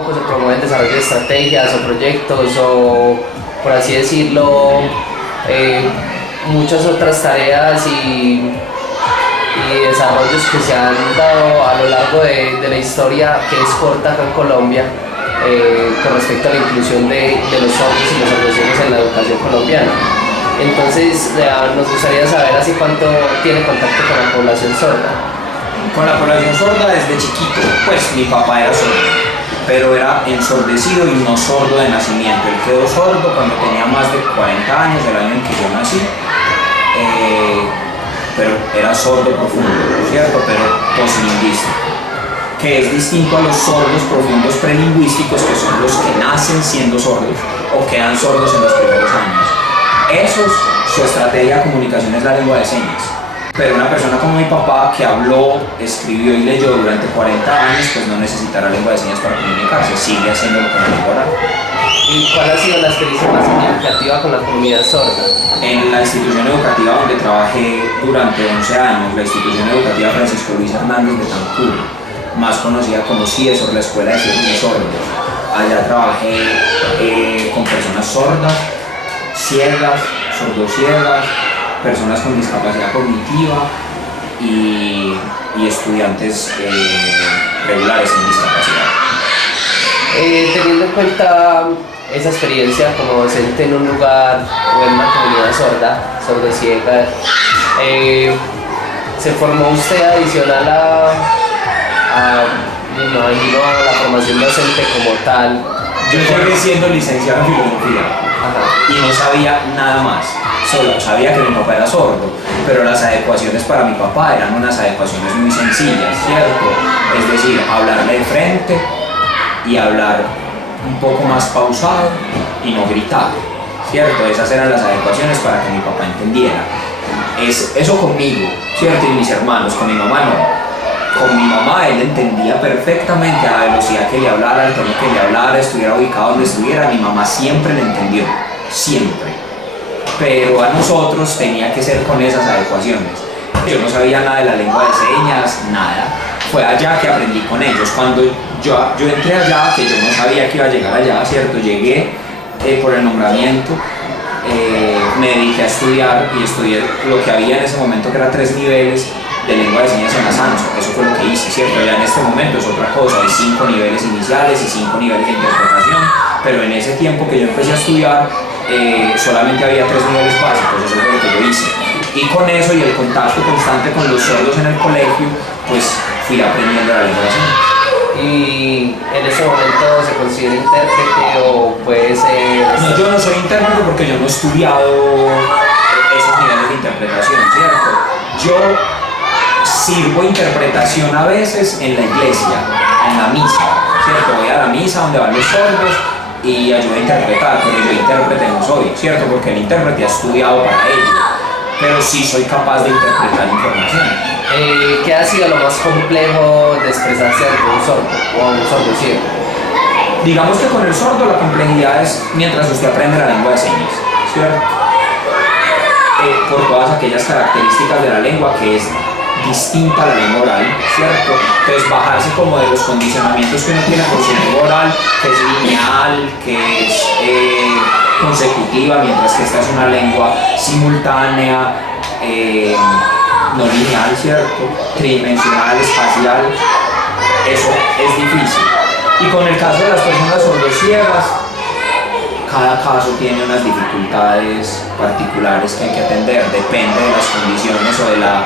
poco se promueve el desarrollo de estrategias o proyectos o, por así decirlo, muchas otras tareas y desarrollos que se han dado a lo largo de la historia, que es corta acá en Colombia, con respecto a la inclusión de los sordos y los sordociegos en la educación colombiana. Entonces, nos gustaría saber así cuánto tiene contacto con la población sorda. Con la población sorda desde chiquito, pues mi papá era sordo, pero era ensordecido y no sordo de nacimiento. Él quedó sordo cuando tenía más de 40 años, el año en que yo nací, pero era sordo profundo, ¿cierto? Pero poslingüístico, que es distinto a los sordos profundos prelingüísticos, que son los que nacen siendo sordos o quedan sordos en los primeros años. Esos, su estrategia de comunicación es la lengua de señas. Pero una persona como mi papá, que habló, escribió y leyó durante 40 años, pues no necesitará lengua de señas para comunicarse, sigue haciéndolo con la lengua oral. ¿Y cuál ha sido la experiencia más significativa con la comunidad sorda? En la institución educativa donde trabajé durante 11 años, la institución educativa Francisco Luis Hernández de Tancur, más conocida como CIESOR, la Escuela de Ciegos y Sordos. Allá trabajé con personas sordas, ciegas, sordociegas, personas con discapacidad cognitiva y estudiantes regulares sin discapacidad. Teniendo en cuenta esa experiencia como docente en un lugar o en una comunidad sorda, sordociega, ¿se formó usted adicional me imagino, a la formación docente como tal? Yo llegué siendo licenciado en filosofía. Ajá. Y no sabía nada más, solo sabía que mi papá era sordo, pero las adecuaciones para mi papá eran unas adecuaciones muy sencillas, ¿cierto? Es decir, hablarle de frente y hablar un poco más pausado y no gritar, ¿cierto? Esas eran las adecuaciones para que mi papá entendiera. Eso conmigo, ¿cierto? Y mis hermanos, con mi mamá no. Con mi mamá él entendía perfectamente a la velocidad que le hablara, al tono que le hablara, estuviera ubicado donde estuviera, mi mamá siempre le entendió, siempre. Pero a nosotros tenía que ser con esas adecuaciones. Yo no sabía nada de la lengua de señas, nada. Fue allá que aprendí con ellos. Cuando yo entré allá, que yo no sabía que iba a llegar allá, ¿cierto? Llegué por el nombramiento, me dediqué a estudiar y estudié lo que había en ese momento, que era 3 niveles de lengua de señas en la SANSO. Eso fue lo que hice, ¿cierto? Ya en este momento es otra cosa, hay 5 niveles iniciales y 5 niveles de interpretación, pero en ese tiempo que yo empecé a estudiar solamente había 3 niveles básicos, eso fue lo que yo hice. Y con eso y el contacto constante con los sordos en el colegio, pues fui aprendiendo la lengua de señas. ¿Y en ese momento se considera intérprete o puede ser...? No, yo no soy intérprete porque yo no he estudiado esos niveles de interpretación, ¿cierto? Yo sirvo interpretación a veces en la iglesia, en la misa, ¿cierto? Voy a la misa donde van los sordos y ayudo a interpretar, pero yo intérprete no soy, ¿cierto? Porque el intérprete ha estudiado para ello, pero sí soy capaz de interpretar información. ¿Qué ha sido lo más complejo de expresarse ante un sordo o a un sordo ciego? Digamos que con el sordo la complejidad es mientras usted aprende la lengua de señas, ¿cierto? Por todas aquellas características de la lengua que es distinta a la lengua oral, ¿cierto? Entonces bajarse como de los condicionamientos que uno tiene por su lengua oral, que es lineal, que es consecutiva, mientras que esta es una lengua simultánea, no lineal, ¿cierto? Tridimensional, espacial. Eso es difícil. Y con el caso de las personas sordociegas, cada caso tiene unas dificultades particulares que hay que atender, depende de las condiciones o de la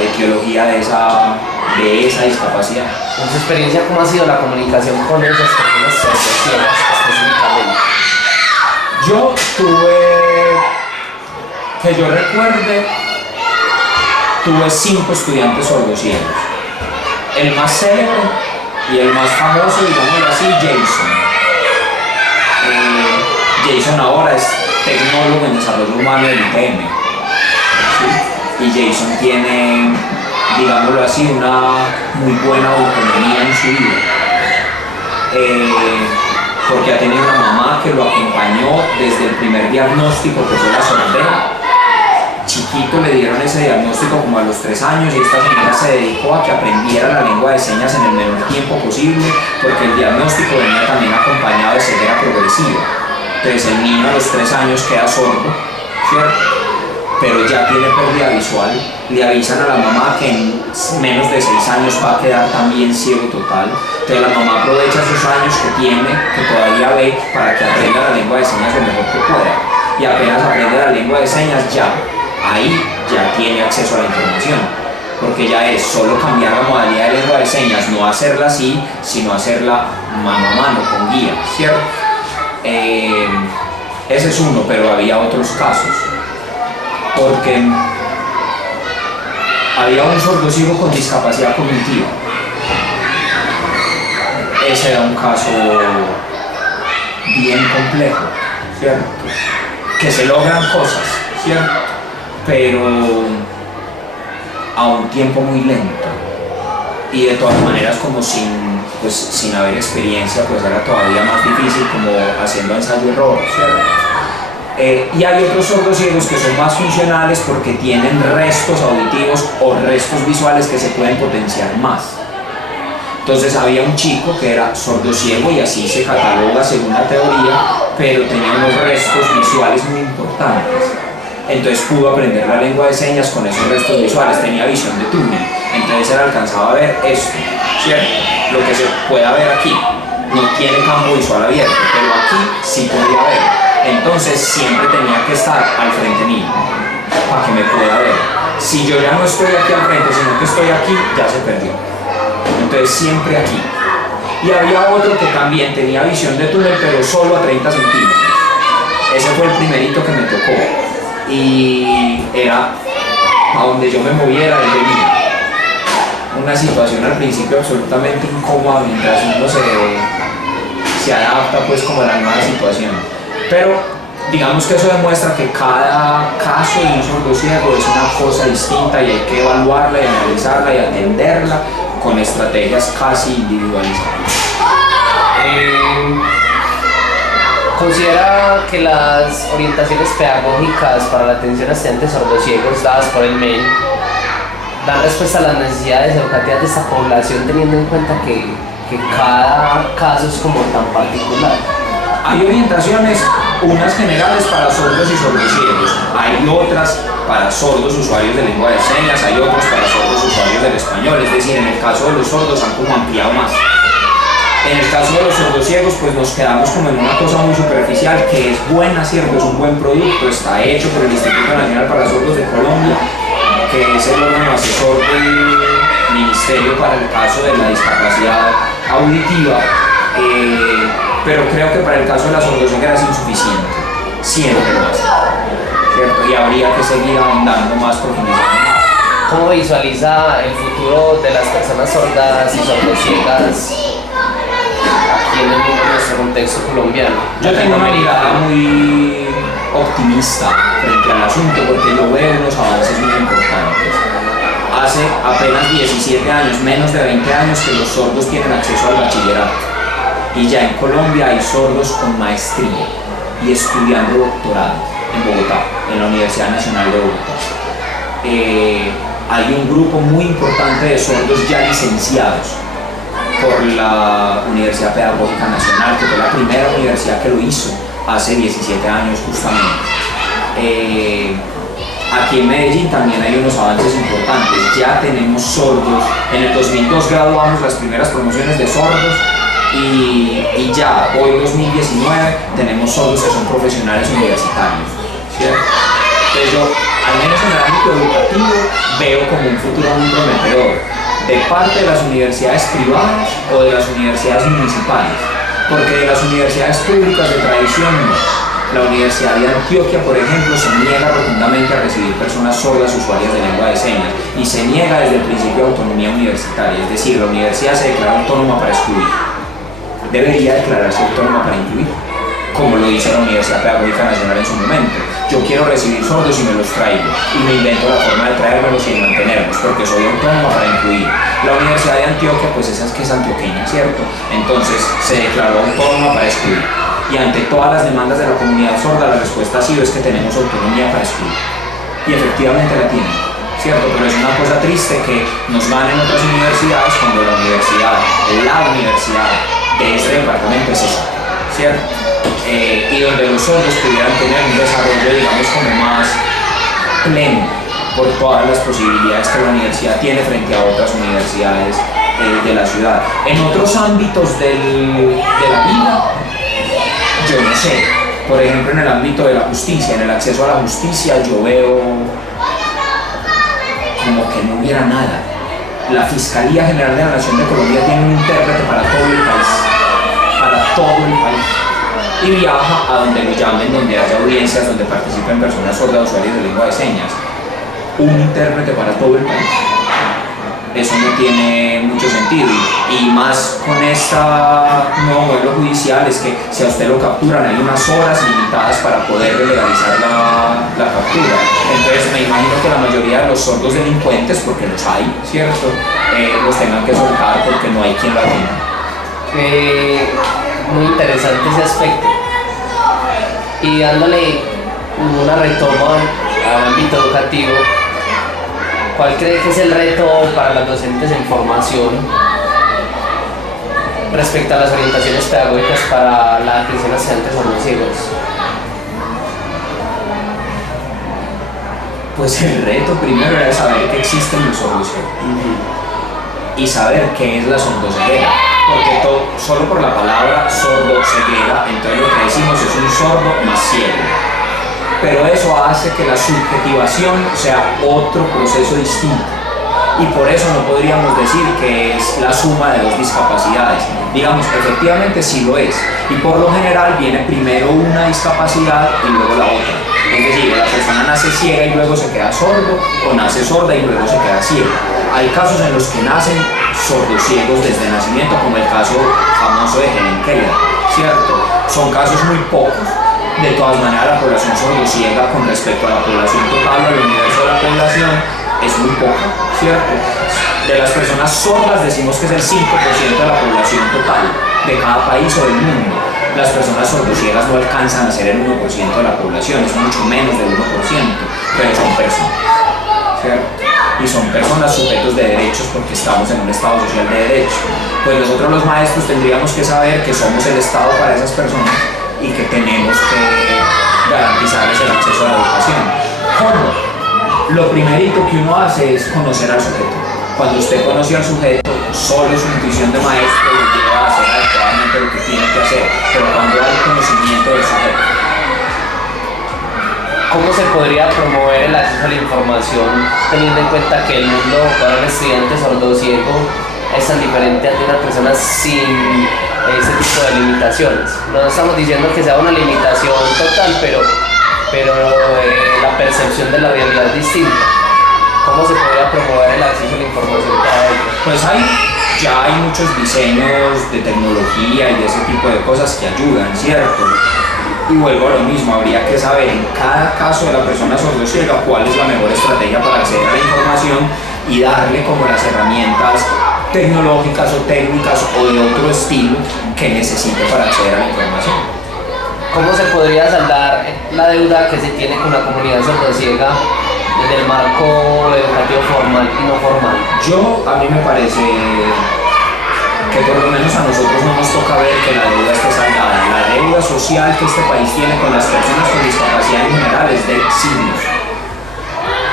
etiología de esa discapacidad. En su experiencia, ¿cómo ha sido la comunicación con esas personas sordociegas específicamente? Yo que yo recuerde, tuve 5 estudiantes sordociegos. El más célebre y el más famoso, digámoslo así, Jason. Jason ahora es tecnólogo en desarrollo humano del IPM. ¿Sí? Y Jason tiene, digámoslo así, una muy buena autonomía en su vida. Porque ha tenido una mamá que lo acompañó desde el primer diagnóstico, que fue la sordera, chiquito, chiquito le dieron ese diagnóstico como a los 3 años y esta señora se dedicó a que aprendiera la lengua de señas en el menor tiempo posible porque el diagnóstico venía también acompañado de ceguera progresiva. Entonces el niño a los 3 años queda sordo, ¿cierto? Pero ya tiene pérdida visual, le avisan a la mamá que en menos de 6 años va a quedar también ciego total. Entonces la mamá aprovecha esos años que tiene, que todavía ve, para que aprenda la lengua de señas lo mejor que pueda. Y apenas aprende la lengua de señas, ahí ya tiene acceso a la información. Porque ya es solo cambiar la modalidad de lengua de señas, no hacerla así, sino hacerla mano a mano, con guía, ¿cierto? Ese es uno, pero había otros casos. Porque había un sordociego con discapacidad cognitiva. Ese era un caso bien complejo, ¿cierto? Que se logran cosas, ¿cierto? Pero a un tiempo muy lento. Y de todas maneras, como sin haber experiencia, pues era todavía más difícil, como haciendo ensayo-error, ¿cierto? Y hay otros sordociegos que son más funcionales porque tienen restos auditivos o restos visuales que se pueden potenciar más. Entonces había un chico que era sordociego y así se cataloga según la teoría, pero tenía unos restos visuales muy importantes. Entonces pudo aprender la lengua de señas con esos restos visuales, tenía visión de túnel, entonces él alcanzaba a ver esto, ¿cierto? Lo que se pueda ver aquí, no tiene campo visual abierto, pero aquí sí podía ver. Entonces siempre tenía que estar al frente mío para que me pueda ver. Si yo ya no estoy aquí al frente, sino que estoy aquí, ya se perdió. Entonces siempre aquí. Y había otro que también tenía visión de túnel, pero solo a 30 centímetros. Ese fue el primerito que me tocó. Y era a donde yo me moviera, él venía. Una situación al principio absolutamente incómoda mientras uno se adapta pues como a la nueva situación. Pero digamos que eso demuestra que cada caso de un sordociego es una cosa distinta y hay que evaluarla y analizarla y atenderla con estrategias casi individualizadas. ¿Considera que las orientaciones pedagógicas para la atención a estudiantes sordociegos dadas por el MEN dan respuesta a las necesidades educativas de esta población, teniendo en cuenta que cada caso es como tan particular? Hay orientaciones, unas generales para sordos y sordociegos, hay otras para sordos usuarios de lengua de señas, hay otras para sordos usuarios del español, es decir, en el caso de los sordos han como ampliado más. En el caso de los sordociegos, pues nos quedamos como en una cosa muy superficial, que es buena, ¿cierto? Es un buen producto, está hecho por el Instituto Nacional para Sordos de Colombia, que es el órgano asesor del Ministerio para el caso de la discapacidad auditiva. Pero creo que para el caso de la sordocieguera es insuficiente, siempre más, ¿cierto? Y habría que seguir ahondando más, profundizando más. ¿Cómo visualiza el futuro de las personas sordas y sordociegas aquí en nuestro contexto colombiano? Yo tengo una mirada muy optimista frente al asunto porque yo veo unos avances muy importantes. Hace apenas 17 años, menos de 20 años, que los sordos tienen acceso al bachillerato. Y ya en Colombia hay sordos con maestría y estudiando doctorado en Bogotá, en la Universidad Nacional de Bogotá. Hay un grupo muy importante de sordos ya licenciados por la Universidad Pedagógica Nacional, que fue la primera universidad que lo hizo hace 17 años justamente. Aquí en Medellín también hay unos avances importantes, ya tenemos sordos, en el 2002 graduamos las primeras promociones de sordos. Y ya hoy 2019 tenemos sordos que son profesionales universitarios, ¿cierto? Entonces yo, al menos en el ámbito educativo, veo como un futuro muy prometedor de parte de las universidades privadas o de las universidades municipales, porque de las universidades públicas de tradición no. La Universidad de Antioquia, por ejemplo, se niega rotundamente a recibir personas sordas usuarias de lengua de señas y se niega desde el principio de autonomía universitaria, es decir, la universidad se declara autónoma para excluir. Debería declararse autónoma para incluir, como lo hizo la Universidad Pedagógica Nacional en su momento. Yo quiero recibir sordos y me los traigo, y me invento la forma de traérmelos y de mantenerlos, porque soy autónoma para incluir. La Universidad de Antioquia, pues esa es que es antioqueña, ¿cierto? Entonces se declaró autónoma para excluir. Y ante todas las demandas de la comunidad sorda, la respuesta ha sido es que tenemos autonomía para excluir. y efectivamente la tienen, ¿cierto? Pero es una cosa triste que nos ganen otras universidades cuando la universidad de este departamento es esa, ¿cierto? Y donde los sordos pudieran tener un desarrollo, digamos, como más pleno por todas las posibilidades que la universidad tiene frente a otras universidades de la ciudad. En otros ámbitos de la vida, yo no sé, por ejemplo en el ámbito de la justicia, en el acceso a la justicia, yo veo como que no hubiera nada. La Fiscalía General de la Nación de Colombia tiene un intérprete para todo el país, y viaja a donde lo llamen, donde haya audiencias, donde participen personas sordas usuarias de lengua de señas. Un intérprete para todo el país. Eso no tiene mucho sentido, y más con este nuevo modelo judicial es que si a usted lo capturan hay unas horas limitadas para poder legalizar la captura. Entonces me imagino que la mayoría de los sordos delincuentes, porque los hay, ¿cierto? Los tengan que soltar porque no hay quien lo atienda. Muy interesante ese aspecto. Y dándole una retoma al ámbito educativo, ¿cuál cree que es el reto para los docentes en formación respecto a las orientaciones pedagógicas para la atención a estudiantes sordos-ciegos? Pues el reto primero era saber que existen los sordos-ciegos y saber qué es la sordoceguera, porque solo por la palabra sordoceguera, entonces lo que decimos es un sordo más ciego. Pero eso hace que la subjetivación sea otro proceso distinto, y por eso no podríamos decir que es la suma de dos discapacidades. Digamos, efectivamente sí lo es, y por lo general viene primero una discapacidad y luego la otra. Es decir, la persona nace ciega y luego se queda sordo, o nace sorda y luego se queda ciega. Hay casos en los que nacen sordociegos desde nacimiento, como el caso famoso de Helen Keller, ¿cierto? Son casos muy pocos. De todas maneras, la población sordociega con respecto a la población total, al universo de la población, es muy poca, ¿cierto? De las personas sordas decimos que es el 5% de la población total de cada país o del mundo. Las personas sordociegas no alcanzan a ser el 1% de la población, es mucho menos del 1%, pero son personas, ¿cierto? Y son personas sujetos de derechos porque estamos en un Estado social de derecho. Pues nosotros los maestros tendríamos que saber que somos el Estado para esas personas y que tenemos que garantizarles el acceso a la educación. ¿Cómo? Lo primerito que uno hace es conocer al sujeto. Cuando usted conoce al sujeto, solo su intuición de maestro lo lleva a hacer adecuadamente lo que tiene que hacer, pero cuando hay conocimiento del sujeto. ¿Cómo se podría promover el acceso a la información teniendo en cuenta que el mundo para un estudiante sordo-ciego es tan diferente al de una persona sin ese tipo de limitaciones? No estamos diciendo que sea una limitación total, pero la percepción de la realidad es distinta. ¿Cómo se podría promover el acceso a la información para ellos? Pues ya hay muchos diseños de tecnología y de ese tipo de cosas que ayudan, ¿cierto? Y vuelvo a lo mismo, habría que saber en cada caso de la persona sordociega cuál es la mejor estrategia para acceder a la información y darle como las herramientas tecnológicas o técnicas o de otro estilo que necesite para acceder a la información. ¿Cómo se podría saldar la deuda que se tiene con la comunidad sordociega desde el marco educativo formal y no formal? A mí me parece que por lo menos a nosotros no nos toca ver que la deuda esté saldada. La deuda social que este país tiene con las personas con discapacidad en general es de siglos.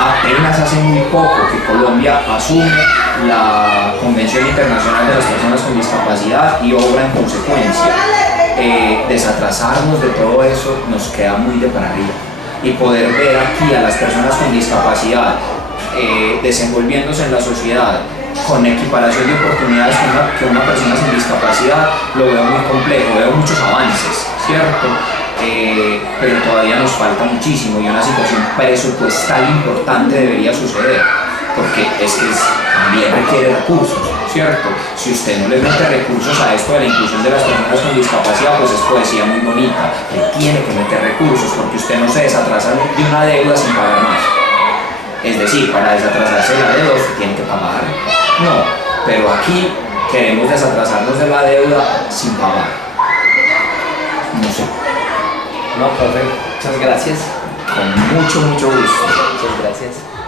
Apenas hace muy poco que Colombia asume la Convención Internacional de las Personas con Discapacidad y obra en consecuencia. Desatrasarnos de todo eso nos queda muy de para arriba, y poder ver aquí a las personas con discapacidad desenvolviéndose en la sociedad con equiparación de oportunidades que una persona sin discapacidad, lo veo muy complejo. Veo muchos avances, ¿cierto? Pero todavía nos falta muchísimo, y una situación presupuestal importante debería suceder, porque también requiere recursos, ¿cierto? Si usted no le mete recursos a esto de la inclusión de las personas con discapacidad, pues es poesía muy bonita. Le tiene que meter recursos, porque usted no se desatrasa de una deuda sin pagar más. Es decir, para desatrasarse de la deuda usted tiene que pagar. No, pero aquí queremos desatrasarnos de la deuda sin pagar. No sé. No, profe, muchas gracias. Con mucho gusto. Muchas gracias.